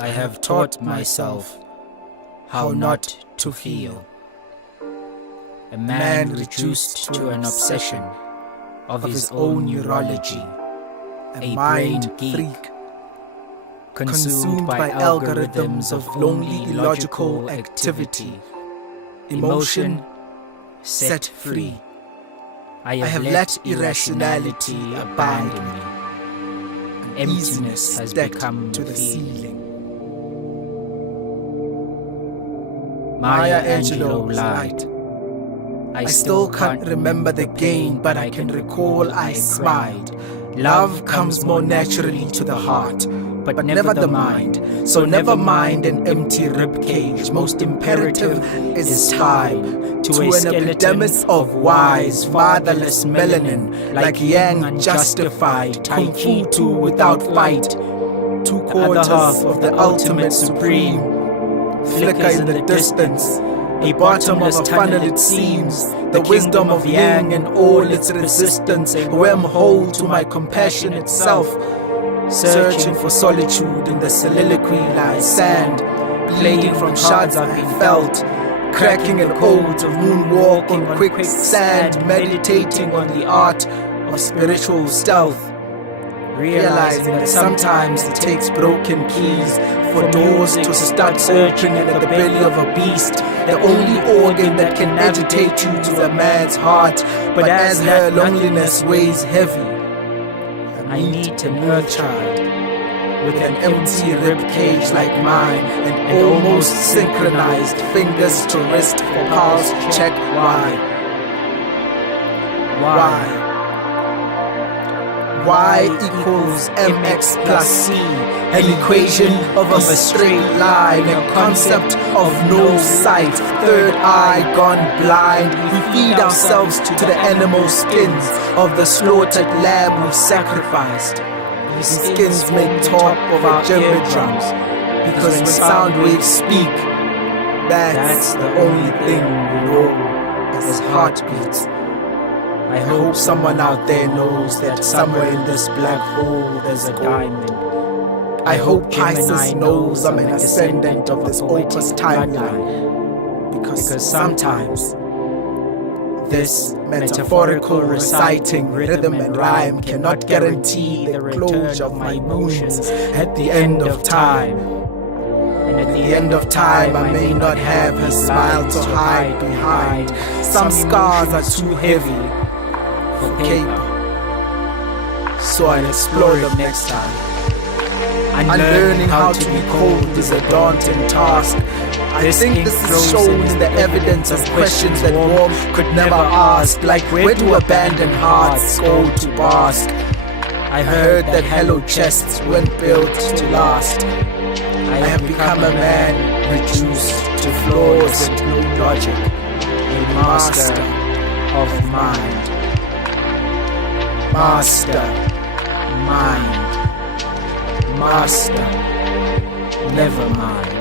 I have taught myself how not to feel. A man reduced to an obsession of his own neurology, a brain freak, consumed by algorithms of lonely illogical activity, emotion set free. I have let irrationality abandon me. An emptiness has become to the ceiling. Maya Angelou's light. I still can't remember the gain, but I can recall I cried. Love comes more naturally to the heart, but never the mind. So never mind an empty ribcage. Most imperative is time to an epidemis of wise, fatherless melanin, like yang unjustified, kung fu without fight. 2/4 of the ultimate supreme flicker in the distance. A bottomless tunnel it seems, the wisdom of yang and all its resistance, a wormhole to my compassionate self. Searching for solitude in the soliloquy lies sand, bleeding from shards I've been felt, cracking in codes of moonwalking on quicksand, meditating on the art of spiritual stealth. Realizing that sometimes it takes broken keys for doors to start opening in the belly of a beast, the only organ that can agitate you to a man's heart. But as her loneliness weighs heavy, I need an earth child with an empty ribcage like mine and almost synchronized fingers to wrist for pulse check. Y equals mx plus c, an equation of a straight line, a concept of no sight, third eye gone blind. We feed ourselves to the animal skins of the slaughtered lamb we sacrificed. These skins make talk of our eardrums, because when sound waves speak, that's the only thing we know as heartbeats. I hope someone out there knows that somewhere in this black hole there's a diamond. I hope Pisces knows I'm an ascendant of this Opus timeline. Because sometimes this metaphorical reciting rhythm and rhyme cannot guarantee the closure of my emotions at the end of time. And at the end of time I may not have her smile to hide behind. Some scars are too heavy for paper, so I'll explore them next time. Unlearning how to be cold is a daunting task. I think this is shown in the evidence of questions that warm could never ask, like where do abandoned hearts go to bask? I heard that hollow chests weren't built to last. I have become a man reduced to flaws and no logic, a master of mind. Master, mind, master, never mind.